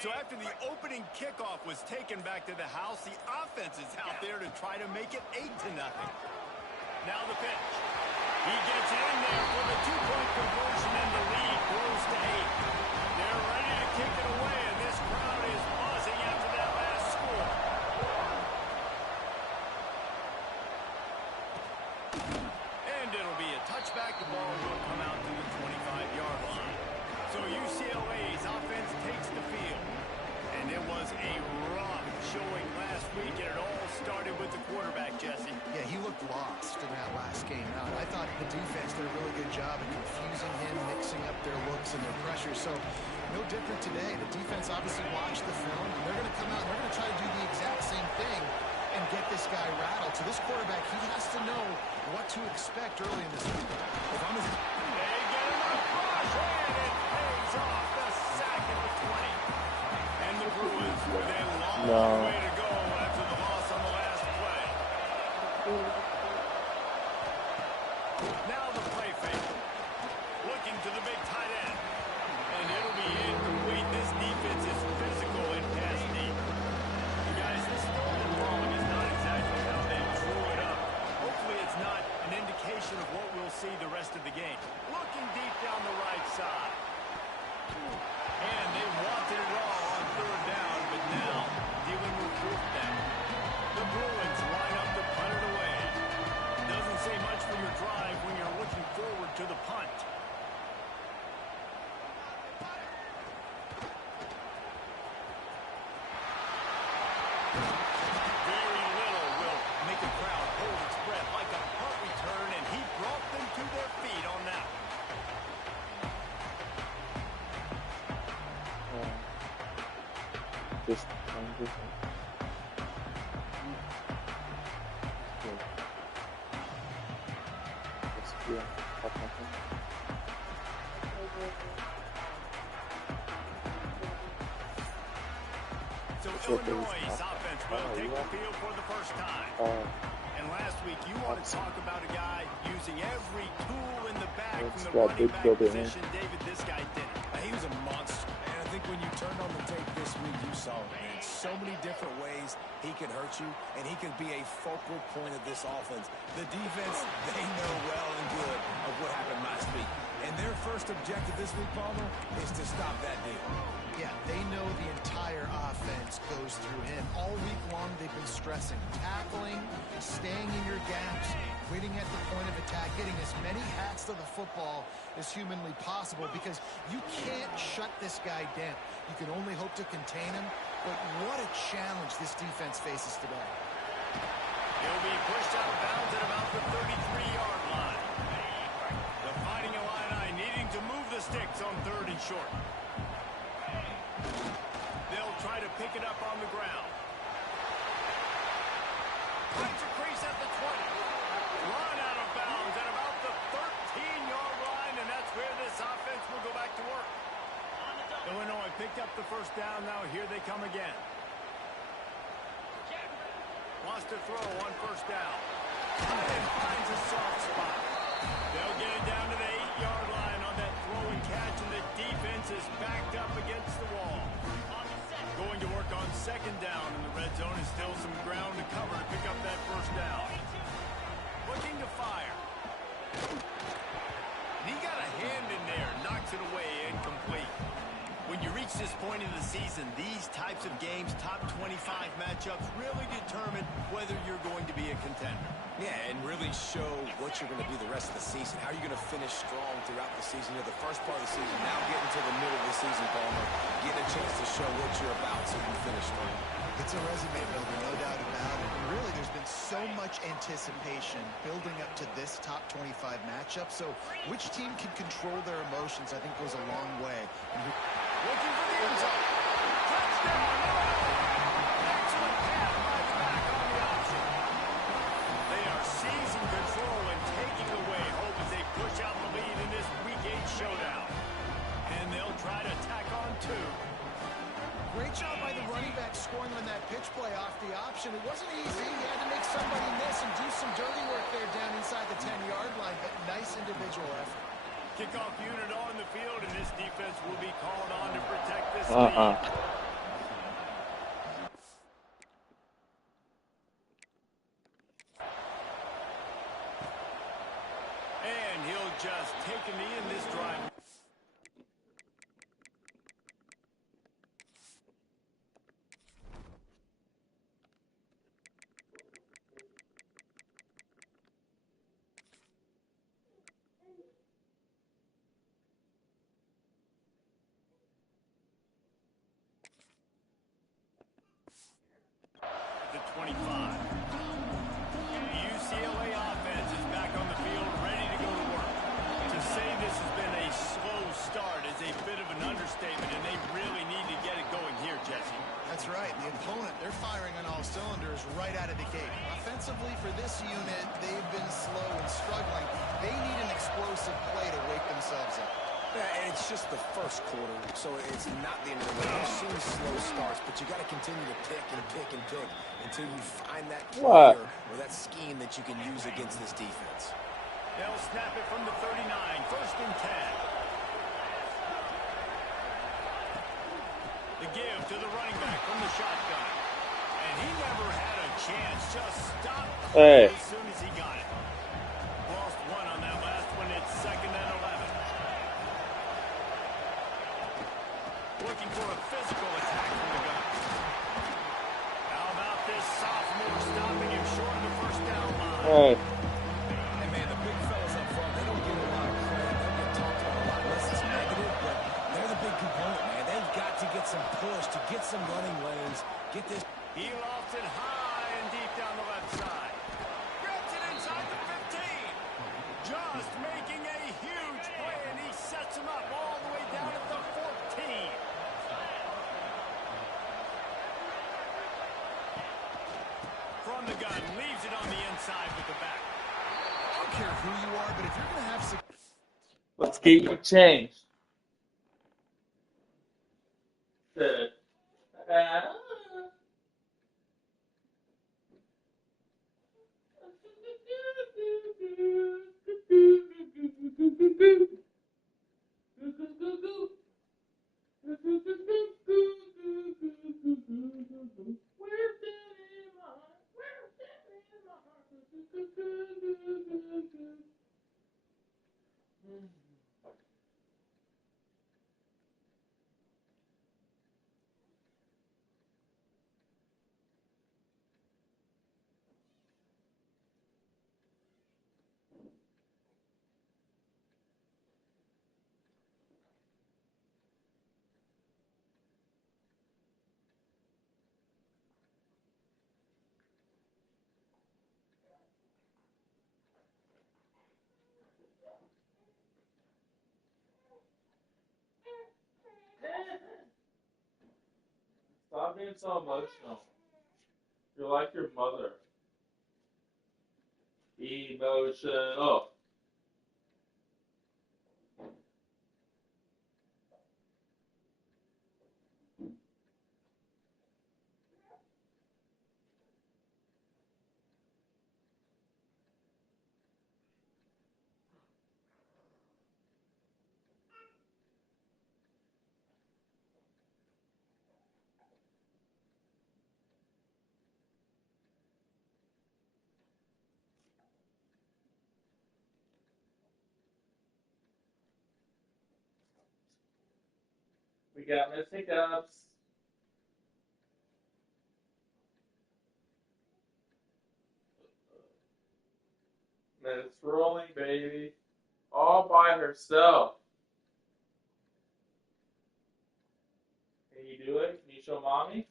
So after the opening kickoff was taken back to the house, the offense is out there to try to make it 8-0. Now the pitch. He gets in there for the two-point conversion, and the lead grows to 8. They're ready to kick it away, and this crowd is buzzing after that last score. And it'll be a touchback. The ball will come out to the 25-yard line. So UCLA's offense takes the field. And it was a rough showing last week, and it all started with the quarterback, Jesse. Yeah, he looked lost in that last game out. I thought the defense did a really good job of confusing him, mixing up their looks and their pressure. So no different today. The defense obviously watched the film, and they're going to come out and they're going to try to do the exact same thing and get this guy rattled. So this quarterback, he has to know what to expect early in this game. If I'm his... They get him a rush, and it pays off. The sack at the 20. And the Bruins with a long way to go after the loss on the last play. Now the play fake. Looking to the big tight end. And it'll be incomplete. This defense is physical and pass deep. You guys, this stolen ball is not exactly how they drew it up. Hopefully it's not an indication of what we'll see the rest of the game. Looking deep down the right side. And they wanted it all on third down, but now dealing with fourth down. The Bruins line up to punt it away. Doesn't say much for your drive when you're looking forward to the punt. Very little will make a crowd hold its breath like a punt return, and he brought them to their feet on that one. Just So Illinois' offense will take the field for the first time. And last week, you want to talk about a guy using every tool in the bag from the running back position. David, this guy did it. He was a monster. And I think when you turned on the tape this week, you saw it, man. So many different ways he could hurt you, and he could be a focal point of this offense. The defense, they know well and good of what happened last week. And their first objective this week, Palmer, is to stop that deal. Yeah, they know the entire offense goes through him. All week long, they've been stressing tackling, staying in your gaps, waiting at the point of attack, getting as many hats to the football as humanly possible, because you can't shut this guy down. You can only hope to contain him, but what a challenge this defense faces today. He'll be pushed out of bounds at about the 33-yard line. The Fighting Illini needing to move the sticks on third and short. They'll try to pick it up on the ground. Finds a crease at the 20. Run out of bounds at about the 13-yard line, and that's where this offense will go back to work. Illinois picked up the first down. Now here they come again. Wants to throw on first down. And finds a soft spot. They'll get it down to the 8-yard line on that throw and catch, and the defense is backed up against the wall. Going to work on second down, and the red zone is still some ground to cover to pick up that first down. Looking to fire. He got a hand in there, knocks it away, incomplete. When you reach this point in the season, these types of games, top 25 matchups, really determine whether you're going to be a contender. Yeah, and really show what you're going to be the rest of the season. How are you going to finish strong throughout the season? You're the first part of the season, now getting to the middle of the season, Palmer. Getting a chance to show what you're about so you can finish strong. It's a resume builder, no doubt about it. And really, there's been so much anticipation building up to this top 25 matchup. So which team can control their emotions, I think, goes a long way. Looking for the end zone. Touchdown! Excellent pass by the back on the option. They are seizing control and taking away hope as they push out the lead in this Week 8 showdown. And they'll try to tack on two. Great job by the running back scoring on that pitch play off the option. It wasn't easy. He had to make somebody miss and do some dirty work there down inside the 10-yard line, but nice individual effort. Kickoff unit on the field, and this defense will be called on to protect this lead. And he'll just take a knee in this drive. The 25. The UCLA offense is back on the field, ready to go to work. To say this has been a slow start is a bit of an understatement, and they really need to get it going here, Jesse. That's right. The opponent, they're firing on all cylinders right out of the gate. Offensively, for this unit, they've been slow and struggling. They need an explosive play to wake themselves up. Yeah, and it's just the first quarter, so it's not the end of the way. We've seen slow starts, but you got to continue to pick and pick and pick until you find that player or that scheme that you can use against this defense. They'll snap it from the 39, 1st and 10. The give to the running back from the shotgun. And he never had a chance, just stopped as soon as he got it. Lost one on that last one. It's 2nd and 11. Looking for a physical attack from the gun. How about this sophomore stopping him short of the 1st down line? And man, the big fellas up front, they don't get a lot of credit. They'll get talked about a lot less it's negative, but they're the big component, man. They've got to get some push, to get some running lanes, get this. He lofts it high and deep down the left side. Grabs it inside the 15. Just making a huge play, and he sets him up all the way down at the 14. From the gun, leaves it on the inside with the back. I don't care who you are, but if you're going to have success. Let's get you changed. Stop being so emotional. You're like your mother. Emotional. We got missing ups. And it's rolling, baby. All by herself. Can you do it? Can you show mommy?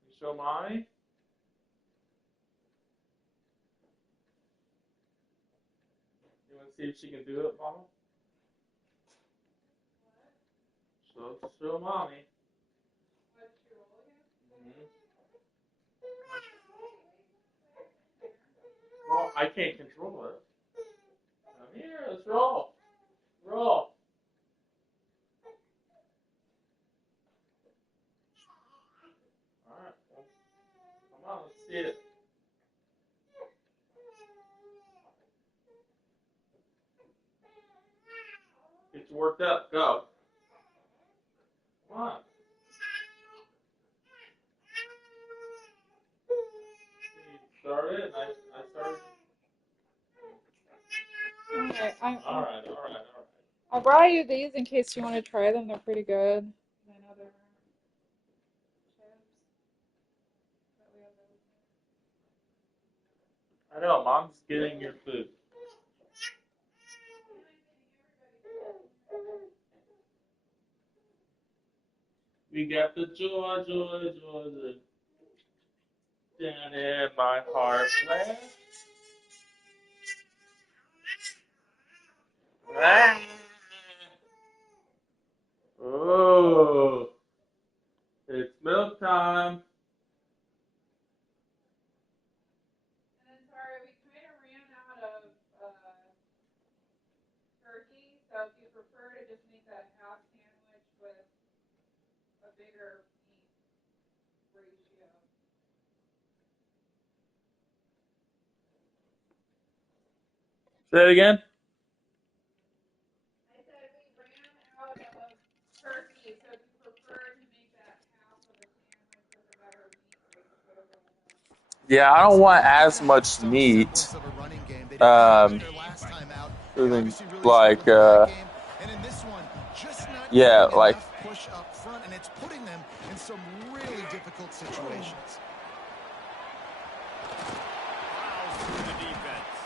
Can you show mommy? You want to see if she can do it, mama? Show mommy. Well, I can't control it. Come here, let's roll. Roll. Get you worked up. Go. Come on. You started. I started. Okay, All right. I brought you these in case you want to try them. They're pretty good. I know they're chips, but we have those. I know. Mom's getting your food. We got the joy down in my heart. Oh, it's milk time. And then, sorry, we kind of ran out of turkey, so if you prefer to just make that half sandwich with a bigger meat ratio. Say it again. I said we ran out of turkey, so if you prefer to make that half of a sandwich with a better meat ratio, go ahead. Yeah, I don't want as much meat. Like, yeah, like. Push up front, and it's putting them in some really difficult situations. Fouls through the defense.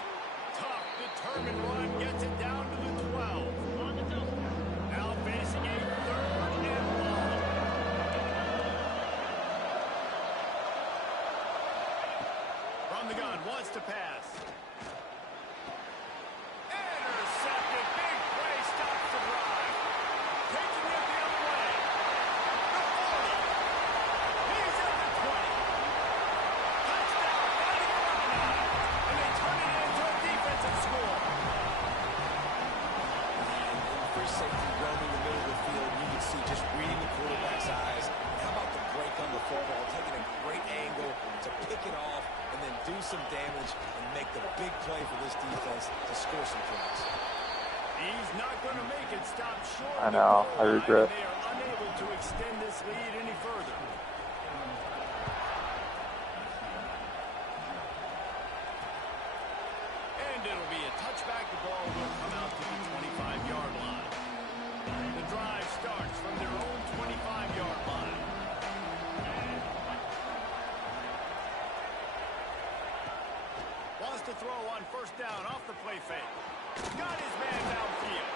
Tough, determined run gets it down to the 12. Now facing a 3rd and long. From the gun, wants to pass. Intercepted. Big play stops the drive. Taking it the other way. The 40. He's at the 20. Touchdown, 91. And they turn it into a defensive score. Free safety roaming the middle of the field. You can see just reading the quarterback's eyes. How about the break on the football, taking a great angle to pick it off and then do some damage and make the big play for this defense to score some points. He's not going to make it stop short. I know. I regret. They are unable to extend this lead any further. And it'll be a touchback. The ball will come out to the 25-yard line. The drive starts from their own 25-yard line. Wants to throw on first down off the play fake. Got his man downfield.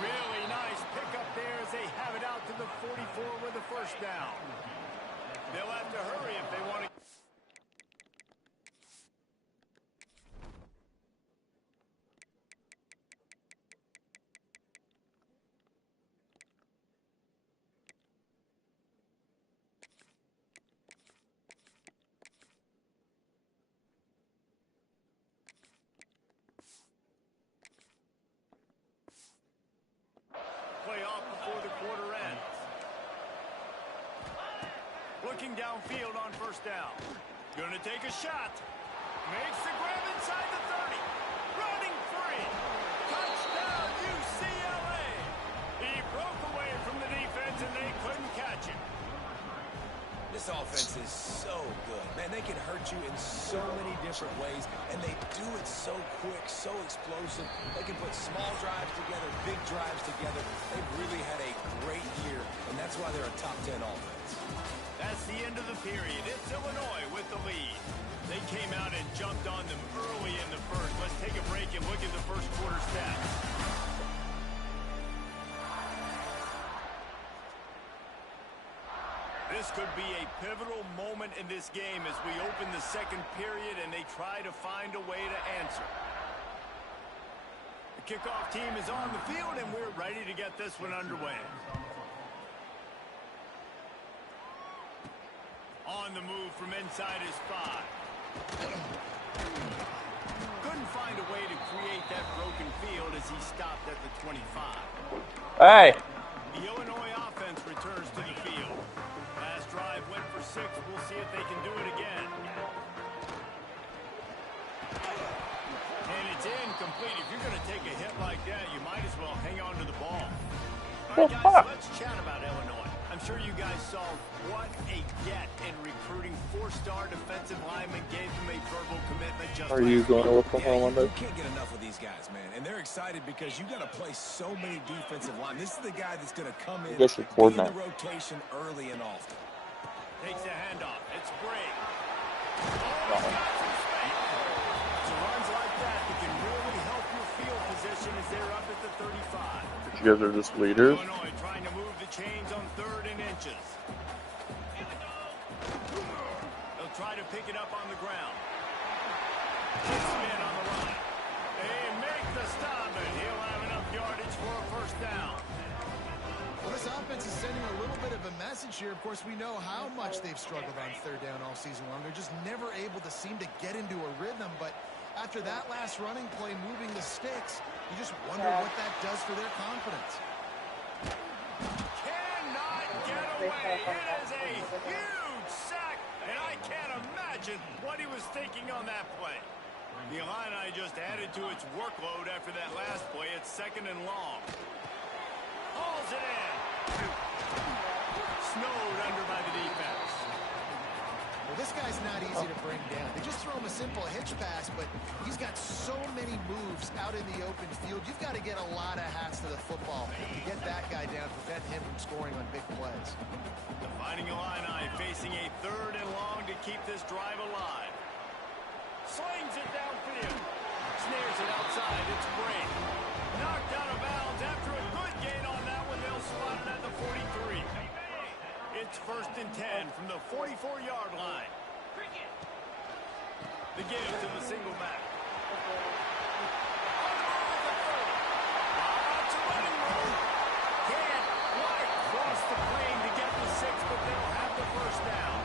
Really nice pickup there as they have it out to the 44 with the first down. They'll have to hurry if they want to. Play off before the quarter ends. Looking downfield on first down. Gonna take a shot. Makes the grab inside the 30. Running free. Touchdown UCLA. He broke away from the defense and they couldn't catch him. This offense is so good. Man, they can hurt you in so many different ways, and they do it so quick, so explosive. They can put small drives together, big drives together. They've really had a great year, and that's why they're a top 10 offense. That's the end of the period. It's Illinois with the lead. They came out and jumped on them early in the first. Let's take a break and look at the first quarter stats. This could be a pivotal moment in this game as we open the second period and they try to find a way to answer. The kickoff team is on the field and we're ready to get this one underway. On the move from inside his 5. Couldn't find a way to create that broken field as he stopped at the 25. Hey. The Illinois offense returns to the field. Last drive went for 6. We'll see if they can do it again. And it's incomplete. If you're going to take a hit like that, you might as well hang on to the ball right, guys, let's chat about Illinois. I'm sure you guys saw what a get in recruiting. 4-star defensive lineman gave them a verbal commitment just Are you going to look for Yeah, one you day? can't get enough of these guys, man. And they're excited because you got to play so many defensive line. This is the guy that's going to come in, I guess it's be in coordinate. the rotation early and often. Takes a handoff. It's Briggs. Oh, he's got some space. So runs like that can really help your field position as they're up at the 35. You guys are just leaders. Illinois trying to move the chains on 3rd and inches. They'll try to pick it up on the ground. Spin on the run. They make the stop, and he'll have enough yardage for a 1st down. Well, this offense is sending a little bit of a message here. Of course, we know how much they've struggled on 3rd down all season long. They're just never able to seem to get into a rhythm. But after that last running play, moving the sticks, you just wonder what that does for their confidence. Cannot get away. It is a huge sack, and I can't imagine what he was thinking on that play. The Illini just added to its workload after that last play. It's 2nd and long. Hauls it in. Snowed under by the defense. Well, this guy's not easy to bring down. They just throw him a simple hitch pass, but he's got so many moves out in the open field. You've got to get a lot of hats to the football to get that guy down, prevent him from scoring on big plays. The Fighting Illini facing a 3rd and long to keep this drive alive. Slings it downfield. Snares it outside. It's Briggs. Knocked out of bounds after a good gain on that one. They'll spot it at the 43. It's 1st and 10 from the 44-yard line. The give to the single back. Lots of running room. Can't quite cross the plane to get the 6, but they'll have the 1st down.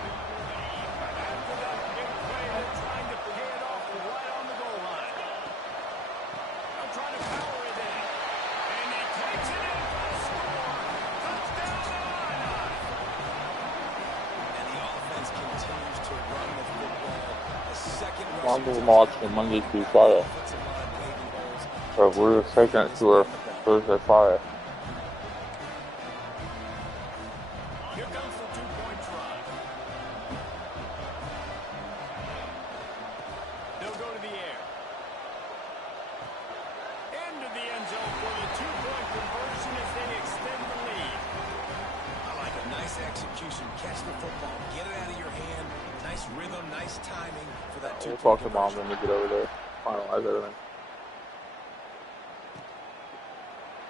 After that big play, they're trying to pay it off right on the goal line. They'll try to power it in. And he takes it in for the score. Touchdown, Illini. And the offense continues to run the football. The second Longest march from Monday through Friday. So we're second to our Thursday, Friday. Here comes the 2-point try. They'll go to the air. Into the end zone for the 2-point conversion as they extend the lead. I like a nice execution. Catch the football. Get it out of your hand. Nice rhythm, nice timing for that We'll 2-point talk to Mom conversion. when we get over there. Finalize everything.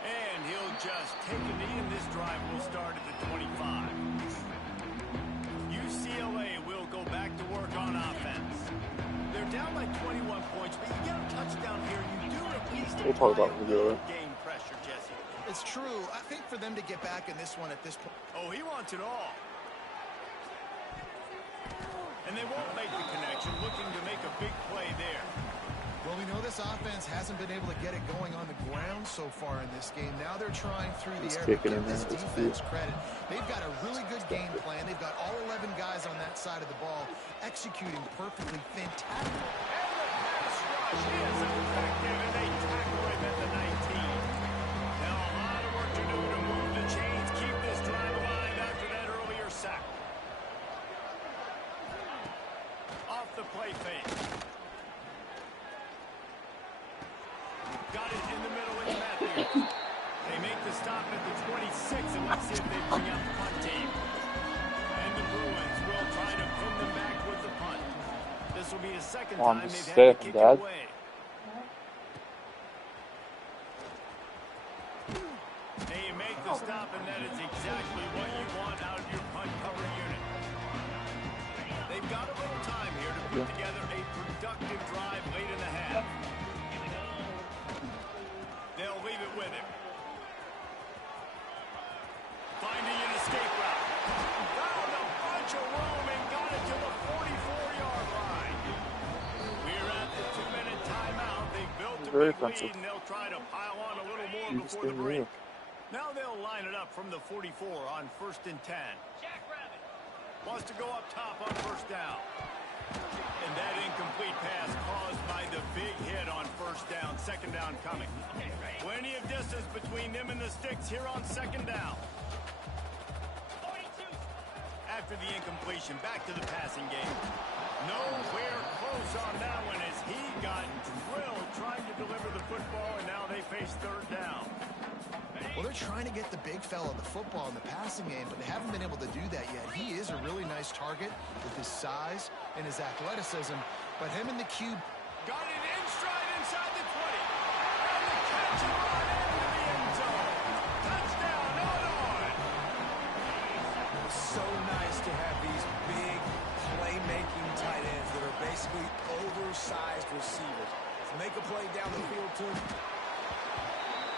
And he'll just take a knee, and this drive will start at the 25. UCLA will go back to work on offense. They're down by 21 points, but you get a touchdown here. You do at least We'll talk about apply a it when we get over little there. game pressure, Jesse. It's true. I think for them to get back in this one at this point. Oh, he wants it all. And they won't make the connection, looking to make a big play there. Well, we know this offense hasn't been able to get it going on the ground so far in this game. Now they're trying through the air. kick it Give in there. this That's defense credit. They've got a really good game plan. They've got all 11 guys on that side of the ball executing perfectly. Fantastic. And the pass rush is effective, and they tackle him at the 19. Now a lot of work to do to move the chains, keep this drive alive after that earlier sack. Off the play fake. Got it in the middle, it's Matthews. They make the stop at the 26, and let's see if they bring out the punt team. And the Bruins will try to pin them back with the punt. This will be the second On time the they've had stick, to kick Dad. it away. They make the stop, and that is exactly what you want out of your punt cover unit. They've got a little time here to put together a productive drive late in the half. They'll leave it with him. Finding an escape route. Found a bunch of room and got it to the 44-yard line. We're at the 2-minute timeout. They built a Very big lead, offensive. and they'll try to pile on a little more You before just the didn't break. move. Now they'll line it up from the 44 on 1st and 10. Wants to go up top on 1st down. And that incomplete pass caused by the big hit on first down. Second down coming. Plenty of distance between them and the sticks here on second down. After the incompletion, back to the passing game. Nowhere close on that one as he got drilled trying to deliver the football, and now they face third down. Well, they're trying to get the big fella the football in the passing game, but they haven't been able to do that yet. He is a really nice target with his size and his athleticism, but him and the cube got it in stride inside the 20. And the catch and run into the end zone. Touchdown, on. So nice to have these big playmaking tight ends that are basically oversized receivers. Make a play down the field to him.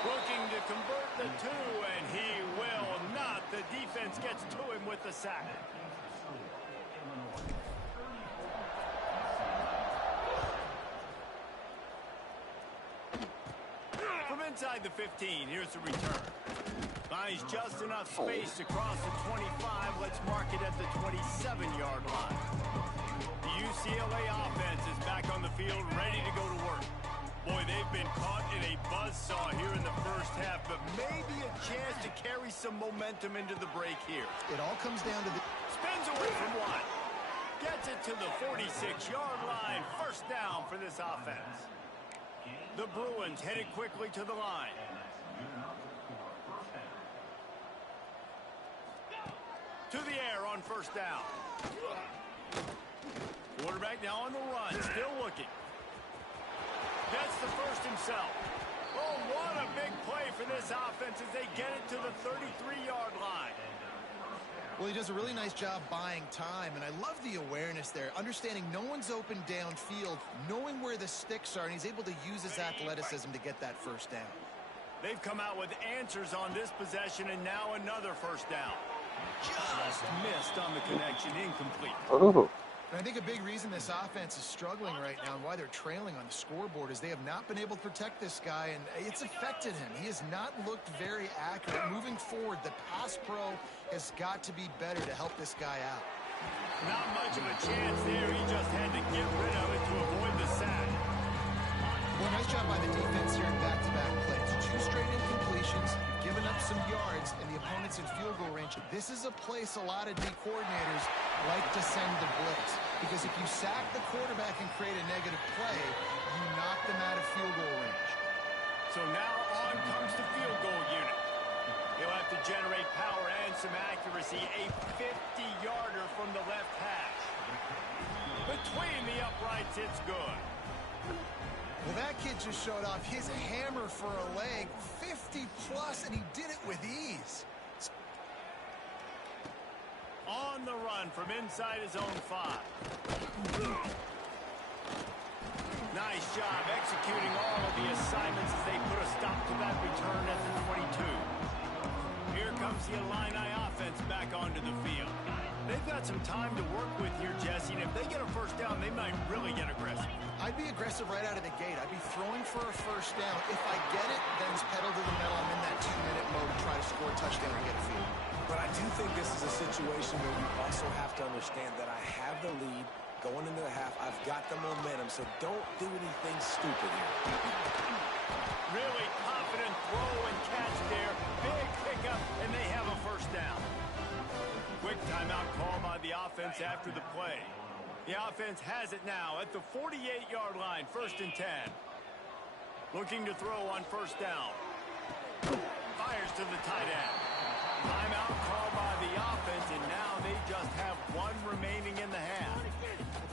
Looking to convert the two, and he will not. The defense gets to him with the sack. From inside the 15, here's the return. Finds just enough space across the 25. Let's mark it at the 27-yard line. The UCLA offense is back on the field, ready to go to work. Boy, they've been caught in a buzzsaw here in the first half, but maybe a chance to carry some momentum into the break here. it all comes down to the Spins away from one. Gets it to the 46-yard line. First down for this offense. The Bruins headed quickly to the line. To the air on first down. Quarterback now on the run, still looking. Gets the first himself. Oh, what a big play for this offense as they get it to the 33-yard line. Well, he does a really nice job buying time, and I love the awareness there, understanding no one's open downfield, knowing where the sticks are, and he's able to use his athleticism to get that first down. They've come out with answers on this possession, and now another first down. Just missed on the connection, incomplete. Oh. And I think a big reason this offense is struggling right now and why they're trailing on the scoreboard is they have not been able to protect this guy, and it's affected him. He has not looked very accurate. Moving forward, the pass pro has got to be better to help this guy out. Not much of a chance there. He just had to get rid of it to avoid the sack. Well, nice job by the defense here in back-to-back plays. 2 straight incompletions, giving up some yards, and the opponent's in field goal range. This is a place a lot of D coordinators like to send the blitz, because if you sack the quarterback and create a negative play, you knock them out of field goal range. So now on comes the field goal unit. He'll have to generate power and some accuracy. A 50-yarder from the left hash. Between the uprights, it's good. Well, that kid just showed off his hammer for a leg, 50-plus, and he did it with ease. On the run from inside his own 5. Nice job executing all of the assignments as they put a stop to that return at the 22. Here comes the Illini offense back onto the field. They've got some time to work with here, Jesse, and if they get a first down, they might really get aggressive. I'd be aggressive right out of the gate. I'd be throwing for a first down. If I get it, then it's pedal to the metal. I'm in that 2-minute mode to try to score a touchdown and get a field. But I do think this is a situation where you also have to understand that I have the lead going into the half. I've got the momentum, so don't do anything stupid here. Really confident throw and catch there. Big pickup, and they have a first down. Quick timeout call by the offense after the play. The offense has it now at the 48-yard line, 1st and 10. Looking to throw on first down. Fires to the tight end. Timeout call by the offense, and now they just have 1 remaining in the half.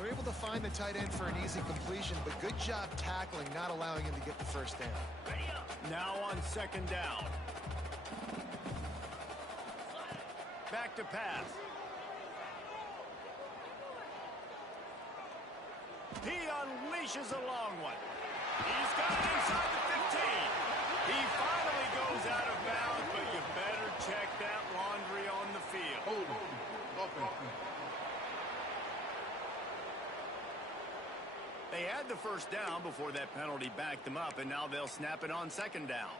They're able to find the tight end for an easy completion, but good job tackling, not allowing him to get the first down. Now on 2nd down. Back to pass. He unleashes a long one. He's got it inside the 15. He finally goes out of bounds, but you better check that laundry on the field. They had the first down before that penalty backed them up, and now they'll snap it on 2nd down.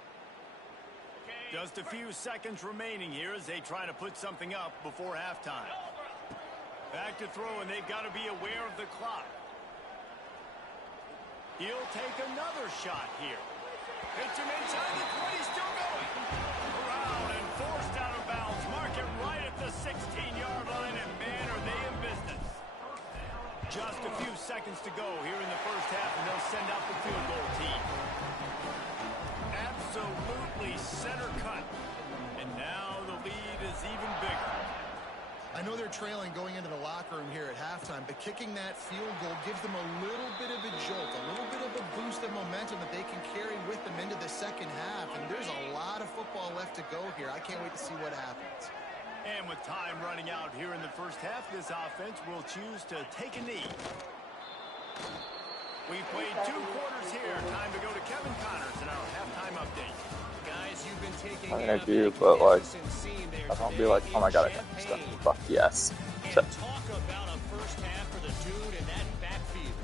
Just a few seconds remaining here as they try to put something up before halftime. Back to throw, and they've got to be aware of the clock. He'll take another shot here. Hits him inside the 20, still going. Around and forced out of bounds. Mark it right at the 16-yard line, and man, are they in business. Just a few seconds to go here in the first half, and they'll send out the field goal team. Absolutely center cut. And now the lead is even bigger. I know they're trailing going into the locker room here at halftime, but kicking that field goal gives them a little bit of a jolt, a little bit of a boost of momentum that they can carry with them into the second half. And there's a lot of football left to go here. I can't wait to see what happens. And with time running out here in the first half, this offense will choose to take a knee. We've played 2 quarters here. Time to go to Kevin Connors in our halftime update. Guys, you've been taking I do, but like, I don't be like, oh my god, I got stuff. Fuck yes. And talk about a first half for the dude in that backfield.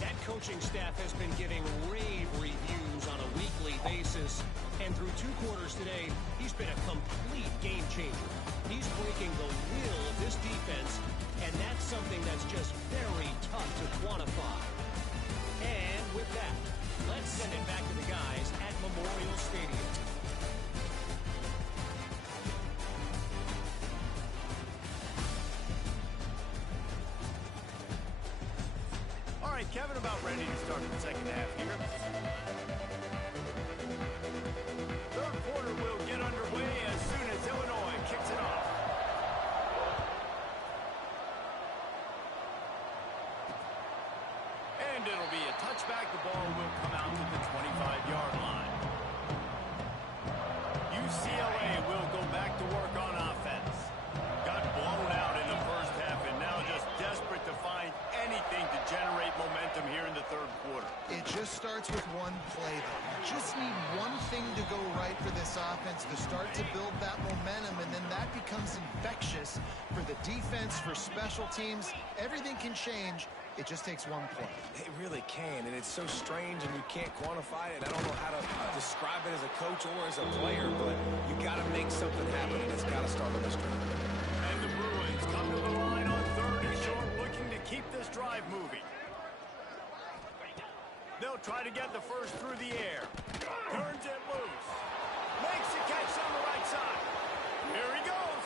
That coaching staff has been giving rave reviews on a weekly basis. And through 2 quarters today, he's been a complete game changer. He's breaking the will of this defense, and that's something that's just very tough to quantify. And with that, let's send it back to the guys at Memorial Stadium. All right, Kevin, about ready to start the second half here. Third quarter will get underway as soon as Illinois kicks it off. And it'll be a touchback. The ball will come out to the 25-yard line. UCLA will go back to work on offense. Got blown out in the first half and now just desperate to find anything to generate momentum here in the third quarter. It just starts with one play, though. You just need one thing to go right for this offense to start to build that momentum, and then that becomes infectious for the defense, for special teams. Everything can change. It just takes one play. It really can, and it's so strange, and you can't quantify it. I don't know how to describe it as a coach or as a player, but you got to make something happen, and it's got to start on this drive. And the Bruins come to the line on 3rd and short, looking to keep this drive moving. They'll try to get the first through the air. Turns it loose. Makes the catch on the right side. Here he goes.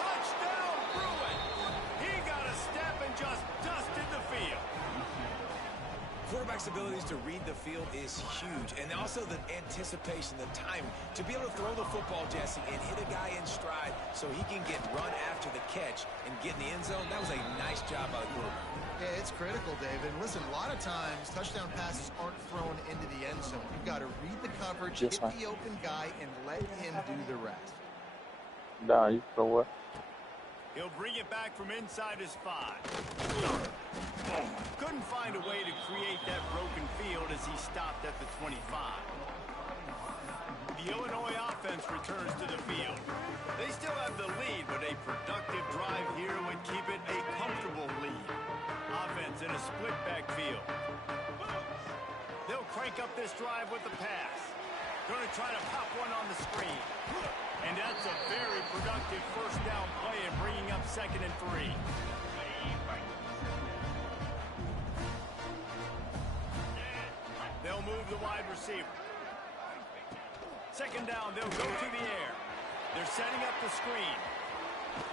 Touchdown, Bruin. He got a step and just dusted the field. Quarterback's abilities to read the field is huge, and also the anticipation, the time to be able to throw the football, Jesse, and hit a guy in stride so he can get run after the catch and get in the end zone. That was a nice job by the quarterback. Yeah, it's critical, David. Listen, a lot of times touchdown passes aren't thrown into the end zone. You've got to read the coverage, hit the open guy, and let him do the rest. Nah, you know what? He'll bring it back from inside his 5. Couldn't find a way to create that broken field as he stopped at the 25. The Illinois offense returns to the field. They still have the lead, but a productive drive here would keep it a comfortable lead. Offense in a split backfield. They'll crank up this drive with the pass. Going to try to pop one on the screen. And that's a very productive first down play and bringing up 2nd and 3. They'll move the wide receiver. 2nd down, they'll go to the air. They're setting up the screen.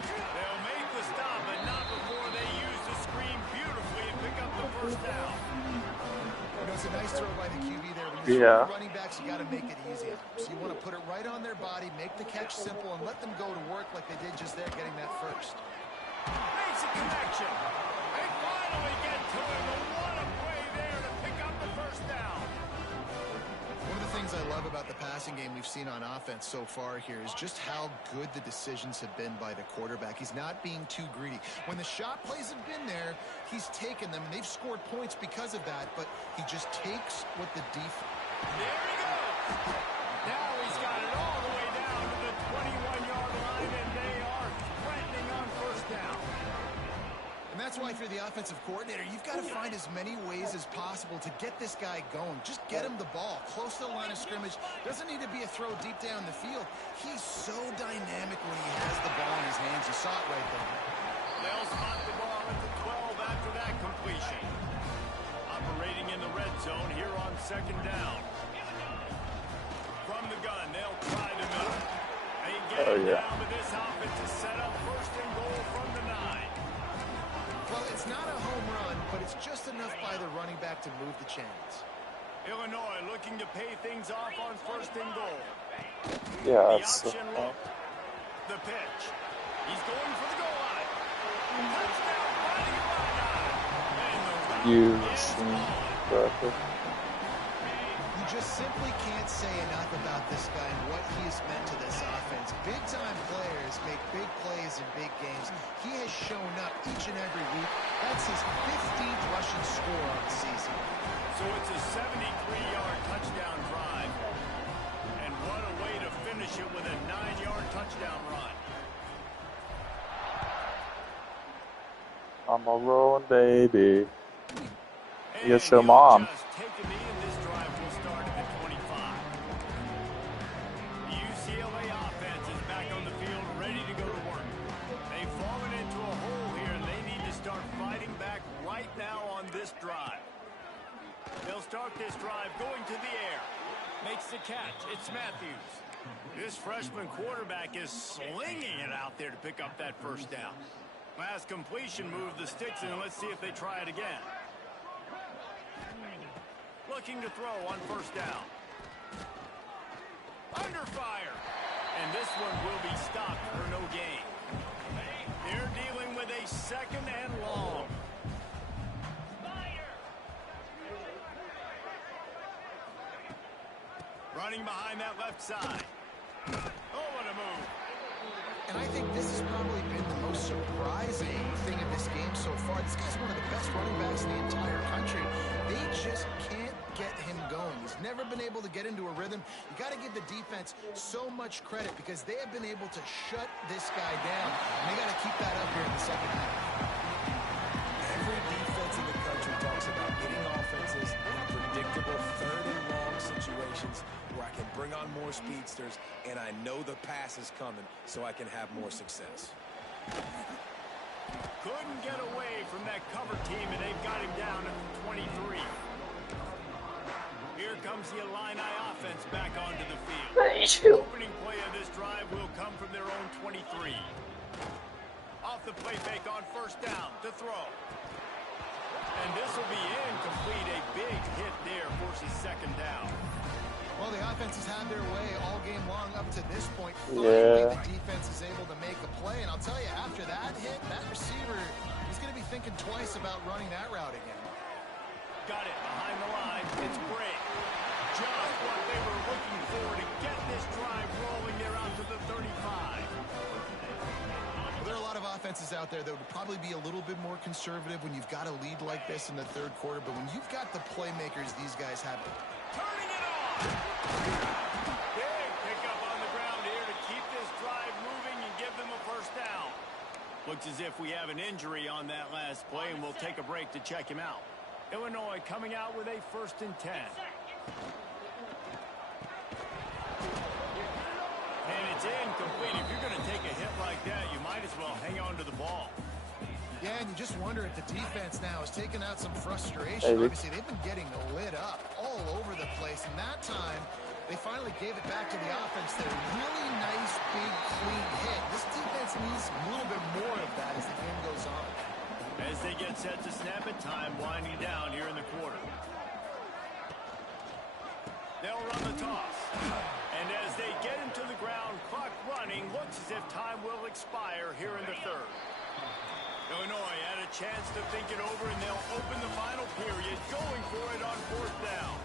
They'll make the stop, but not before they use the screen beautifully and pick up the first down. You know, it's a nice throw by the QB there. When you're running backs, you got to make it easy. So you want to put it right on their body, make the catch simple, and let them go to work like they did just there, getting that first. Makes a connection. They finally get to him, but what a play there to pick up the first down. One of the things I love about the passing game we've seen on offense so far here is just how good the decisions have been by the quarterback. He's not being too greedy. When the shot plays have been there, he's taken them, and they've scored points because of that, but he just takes what the defense... There he goes. Now he's got it all the way down to the 21-yard line, and they are threatening on first down. And that's why if you're the offensive coordinator, you've got to find as many ways as possible to get this guy going. Just get him the ball close to the line of scrimmage. Doesn't need to be a throw deep down the field. He's so dynamic when he has the ball in his hands. You saw it right there. They'll spot the ball at the 12 after that completion. A operating in the red zone here on second down. From the gun, they'll try the middle. They get it down, but this offense is set up first and goal from the 9. Well, it's not a home run, but it's just enough by the running back to move the chains. Illinois looking to pay things off on first and goal. Yeah, The that's option look. The pitch. He's going for the goal line. Touchdown, fighting a line line. And the route is on. You just simply can't say enough about this guy and what he has meant to this offense. Big-time players make big plays in big games. He has shown up each and every week. That's his 15th rushing score on the season. So it's a 73-yard touchdown drive. And what a way to finish it with a 9-yard touchdown run. I'm a rolling baby. And Yes, your mom. just take a knee, and this drive will start at the 25. The UCLA offense is back on the field, ready to go to work. They've fallen into a hole here, and they need to start fighting back right now on this drive. They'll start this drive going to the air. Makes the catch. It's Matthews. This freshman quarterback is slinging it out there to pick up that first down. Last completion moved the sticks, and let's see if they try it again. Looking to throw on first down. Under fire. And this one will be stopped for no gain. They're dealing with a second and long. Running behind that left side. Oh, what a move. And I think this has probably been the most surprising thing in this game so far. This guy's one of the best running backs in the entire country. They just can't get him going. He's never been able to get into a rhythm. You got to give the defense so much credit because they have been able to shut this guy down. And they got to keep that up here in the second half. Every defense in the country talks about getting offenses in predictable third and long situations where I can bring on more speedsters and I know the pass is coming so I can have more success. Couldn't get away from that cover team, and they've got him down at the 23. Here comes the Illini offense back onto the field. The opening play of this drive will come from their own 23. Off the play fake on first down to throw. And this will be incomplete. A big hit there forces second down. Well, the offense has had their way all game long up to this point. Finally, the defense is able to make a play. And I'll tell you, after that hit, that receiver, he's going to be thinking twice about running that route again. Got it behind the line. It's great. Just what they were looking for to get this drive rolling there out to the 35. Well, there are a lot of offenses out there that would probably be a little bit more conservative when you've got a lead like this in the third quarter. But when you've got the playmakers these guys have, Turning it on. Big pickup on the ground here to keep this drive moving and give them a first down. Looks as if we have an injury on that last play, and we'll take a break to check him out. Illinois coming out with a 1st and 10. And it's incomplete. If you're going to take a hit like that, you might as well hang on to the ball. yeah, and you just wonder if the defense now has taken out some frustration. Obviously, they've been getting lit up all over the place. And that time, they finally gave it back to the offense there. Really nice, big, clean hit. This defense needs a little bit more of that as the game goes on. As they get set to snap it, time winding down here in the quarter. They'll run the toss. And as they get into the ground, clock running, looks as if time will expire here in the third. Illinois had a chance to think it over, and they'll open the final period, going for it on 4th down.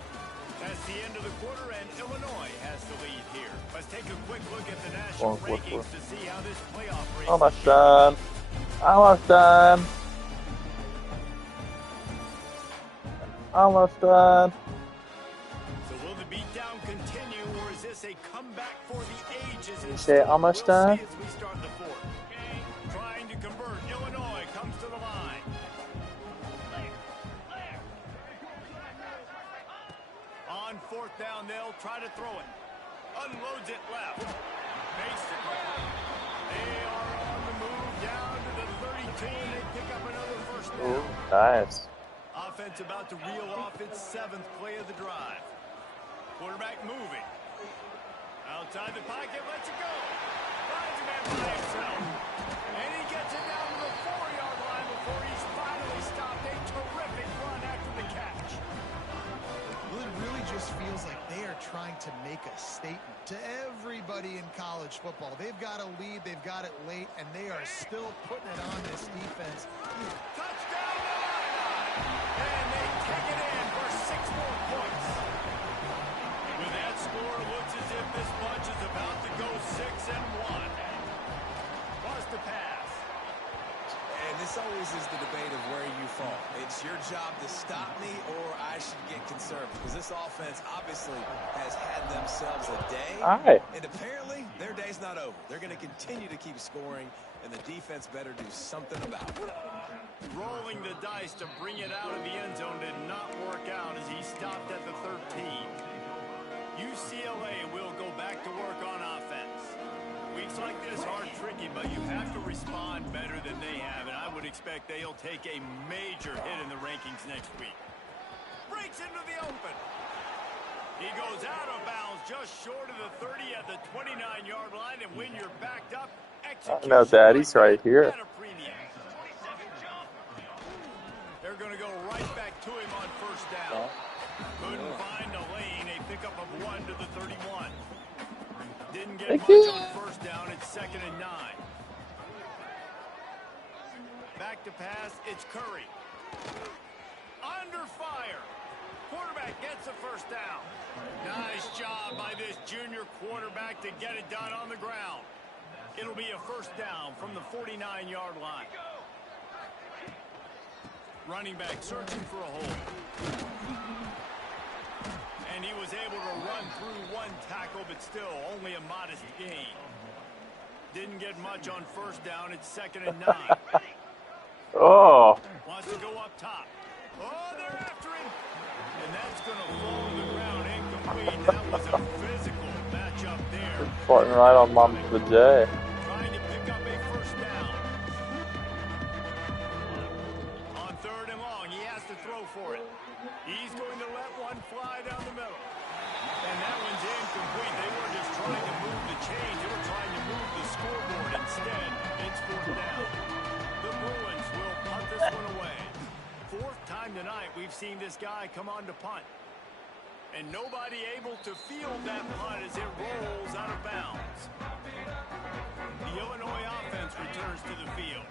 That's the end of the quarter, and Illinois has the lead here. Let's take a quick look at the national rankings to see how this playoff race Almost done. Almost done. Almost done. So will the beatdown continue, or is this a comeback for the ages? You say almost done? We'll see as we start the fourth. Trying to convert. Illinois comes to the line. On 4th down, they'll try to throw it. Unloads it left. Basically, they are on the move down to the 32, and they pick up another first down. Ooh, nice. Offense offense about to reel off its 7th play of the drive. Quarterback moving. Outside the pocket, lets it go. Finds a man by himself. And he gets it down to the 4-yard line before he's finally stopped. A terrific run after the catch. Well, it really just feels like they are trying to make a statement to everybody in college football. They've got a lead, they've got it late, and they are still putting it on this defense. Touchdown, and they take it in for 6 more points. With that score, it looks as if this bunch is about to go 6-1. Bust a pass. And this always is the debate of where you fall. It's your job to stop me or I should get conservative. Because this offense obviously has had themselves a day. Hi. And apparently their day's not over. They're going to continue to keep scoring, and the defense better do something about it. Rolling the dice to bring it out of the end zone did not work out as he stopped at the 13. UCLA will go back to work on offense. Weeks like this are tricky, but you have to respond better than they have, and I would expect they'll take a major hit in the rankings next week. Breaks into the open. He goes out of bounds just short of the 30 at the 29-yard line, and when you're backed up, execution No, Daddy's right here. at a premium. They're going to go right back to him on first down. Couldn't find a lane, a pickup of 1 to the 31. Didn't get much on first down. It's 2nd and 9. Back to pass. It's Curry. Under fire. Quarterback gets the first down. Nice job by this junior quarterback to get it done on the ground. It'll be a first down from the 49-yard line. Running back searching for a hole. And he was able to run through 1 tackle, but still only a modest gain. Didn't get much on first down. It's 2nd and 9. Oh. Wants to go up top. Oh, they're after him. And that's going to fall to the ground incomplete. That was a physical matchup there. Farting right on Mom for the J. Trying to pick up a first down. On 3rd and long, he has to throw for it. He's going to let one fly down the middle. And that one's incomplete. They were just trying to move the chains. They were trying to move the scoreboard. Instead, it's 4th down. The Bruins will punt this one away. 4th time tonight we've seen this guy come on to punt. And nobody able to field that punt as it rolls out of bounds. The Illinois offense returns to the field.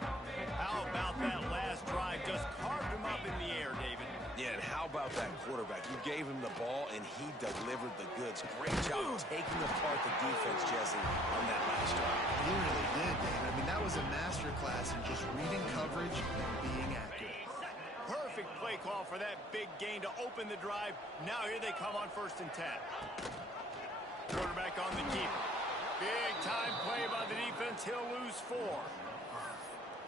How about that last drive? Just carved him up in the air, David. Yeah, and how about that quarterback? You gave him the ball, and he delivered the goods. Great job taking apart the defense, Jesse, on that last drive. He really did, David. I mean, that was a masterclass in just reading coverage and being accurate. Perfect play call for that big gain to open the drive. Now here they come on 1st and 10. Quarterback on the keeper. Big time play by the defense. He'll lose 4.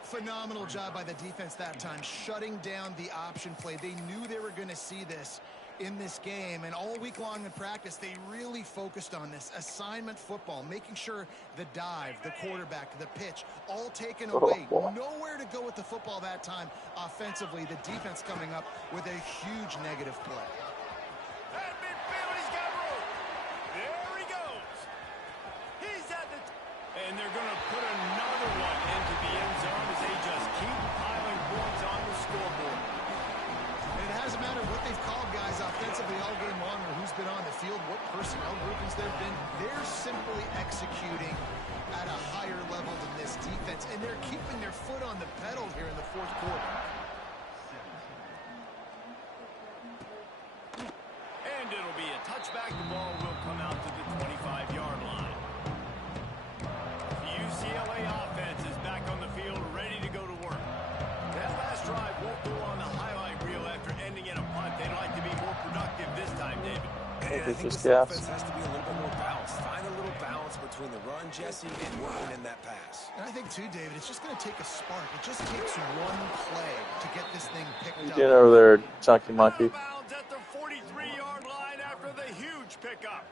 Phenomenal job by the defense that time, shutting down the option play. They knew they were going to see this in this game, and all week long in practice, they really focused on this assignment football, making sure the dive, the quarterback, the pitch, all taken away. Nowhere to go with the football that time offensively. The defense coming up with a huge negative play. At midfield, he's got room. There he goes. He's at the... And they're going to put another one into the end zone as they just keep piling points on the scoreboard. And it hasn't mattered what they've called guys offensively all game long or who's been on the field, what personnel groupings there have been. They're simply executing at a higher level than this defense, and they're keeping their foot on the pedal here in the 4th quarter. And it'll be a touchback. The ball will come out to the 25-yard line. The UCLA offense is back on the field, ready to go to work. That last drive won't go on the highlight reel after ending in a punt. They'd like to be more productive this time, David. And I think this offense has to be a little bit more balanced. Find a little balance between the run, Jesse, and working in that pass. And I think, too, David, it's just going to take a spark. It just takes one play to get this thing picked up. Get over there, chunky monkey. Out of bounds at the 43-yard line after the huge pickup.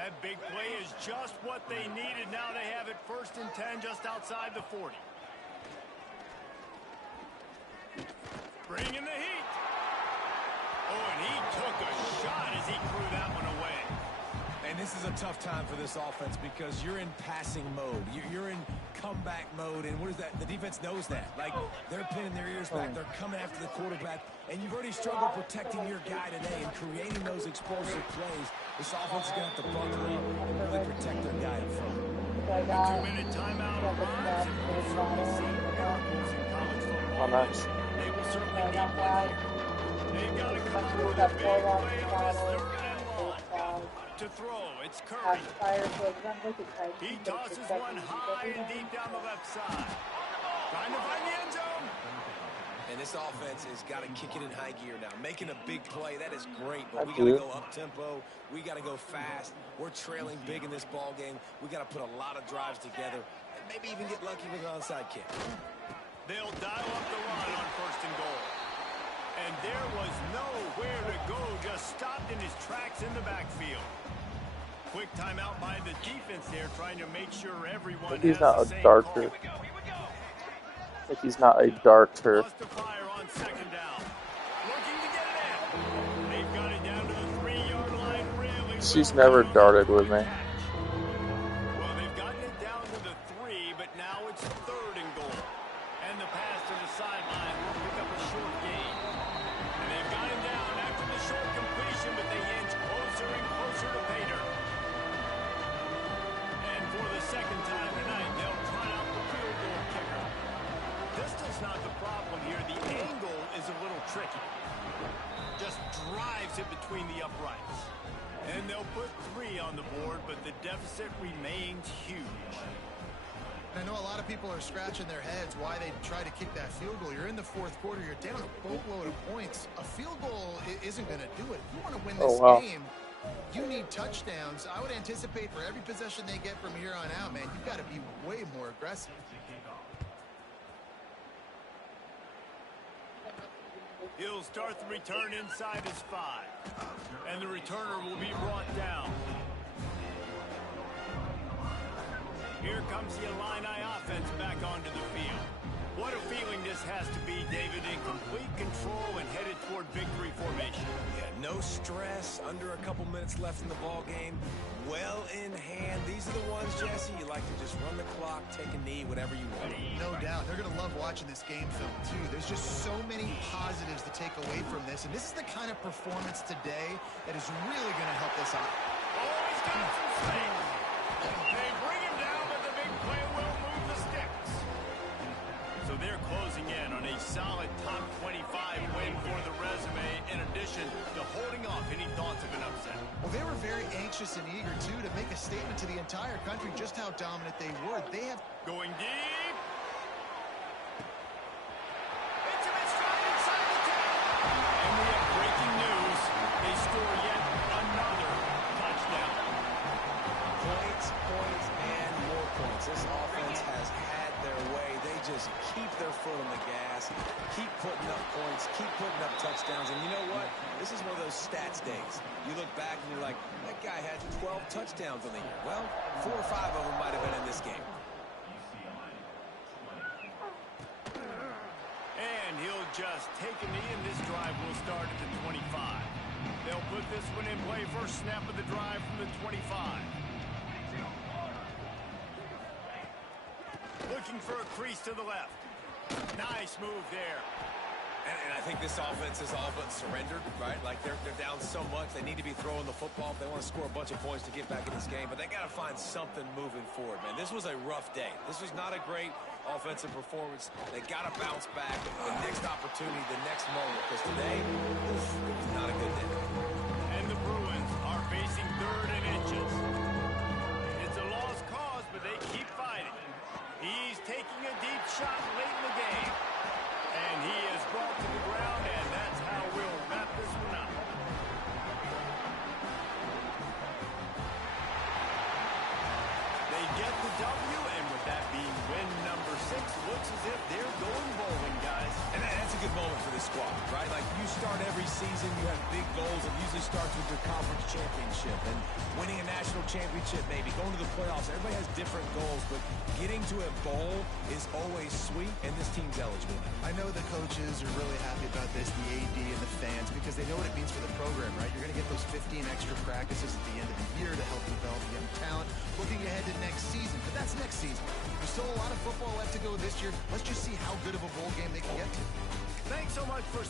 That big play is just what they needed. Now they have it 1st and 10 just outside the 40. Bringing the heat. took a shot as he threw that one away. And this is a tough time for this offense because you're in passing mode. You're in comeback mode, and what is that? The defense knows that. Like, they're pinning their ears back. They're coming after the quarterback, and you've already struggled protecting your guy today and creating those explosive plays. This offense is going to have to buckle up and really protect their guy in front. A 2-minute timeout arrives, and we'll certainly see miracles in college football. Oh, nice. They will certainly need one here. They've got to come up with a big play on this 3rd and long. To throw, it's Curry. He tosses one high and deep down the left side. Trying to find the end zone. And this offense has got to kick it in high gear now. Making a big play, that is great, but we got to go up-tempo. We got to go fast. We're trailing big in this ball game. We got to put a lot of drives together and maybe even get lucky with an onside kick. They'll dial up the run on 1st and goal. And there was nowhere to go, just stopped in his tracks in the backfield. Quick timeout by the defense there, trying to make sure everyone has He's not the a same darker. call. Like he's not a darker. Lost the fire on 2nd down. Looking to get it in. They've got it down to the 3-yard line. Really She's never darted with me. Well, they've gotten it down to the 3, but now it's 3rd and goal. And the pass to the sideline will pick up a short gain. And they've got him down after the short completion, but they inch closer and closer to Pater. And for the 2nd time tonight, they'll try out the field goal kicker. Distance not the problem here. The angle is a little tricky. Just drives it between the uprights. And they'll put 3 on the board, but the deficit remains huge. I know a lot of people are scratching their heads why they try to kick that field goal. You're in the 4th quarter. You're down a boatload of points. A field goal isn't going to do it. If you want to win this game, you need touchdowns. I would anticipate for every possession they get from here on out, man, you've got to be way more aggressive. He'll start the return inside his 5. And the returner will be brought down. Here comes the Illini offense back onto the field. What a feeling this has to be, David, in complete control and headed toward victory formation. Yeah, no stress, under a couple minutes left in the ball game. Well in hand. These are the ones, Jesse, you like to just run the clock, take a knee, whatever you want. No doubt. They're going to love watching this game film, too. There's just so many positives to take away from this, and this is the kind of performance today that is really going to help this out. Oh, he's got some space. They bring him down, but the big play will move the sticks. So they're closing in on a solid top 25 win for the resume, in addition to holding off any thoughts of an upset. Well, they were very anxious and eager, too, to make a statement to the entire country just how dominant they were. They have... Going deep. Into his stride inside the 10. And we have breaking news. They score yet another touchdown. Points, and more points. This offense has had their way. They just keep their foot on the gas, keep putting up points, keep putting up touchdowns. And you know what? This is one of those stats days. You look back and you're like, that guy had 12 touchdowns on the year. Well, 4 or 5 of them might have been in this game. And he'll just take a knee, and this drive will start at the 25. They'll put this one in play. First snap of the drive from the 25. Looking for a crease to the left. Nice move there. And I think this offense is all but surrendered, right? Like, they're down so much, they need to be throwing the football if they want to score a bunch of points to get back in this game. But they got to find something moving forward, man. This was a rough day. This was not a great offensive performance. They got to bounce back the next opportunity, the next moment, because today, it was not a good day. And the Bruins are facing 3rd and inches. It's a lost cause, but they keep fighting. He's taking a deep shot late in the game. And he is brought to the ground, and that's how we'll wrap this one up. They get the W, and with that being win number 6 6 looks as if they're going bowling, guys. And that's a good moment for this squad, right? Like, you start every season, you have big goals. It usually starts with your conference championship and winning a national championship, maybe going to the playoffs. Everybody has different goals, but getting to a bowl is always sweet, and this team's eligible now. I know the coaches are really happy about this, the AD and the fans, because they know what it means for the program, right? You're going to get those 15 extra practices at the end of the year to help develop young talent. Looking ahead to next season, but that's next season. There's still a lot of football left to go this year. Let's just see how good of a bowl game they can get to. Thanks so much for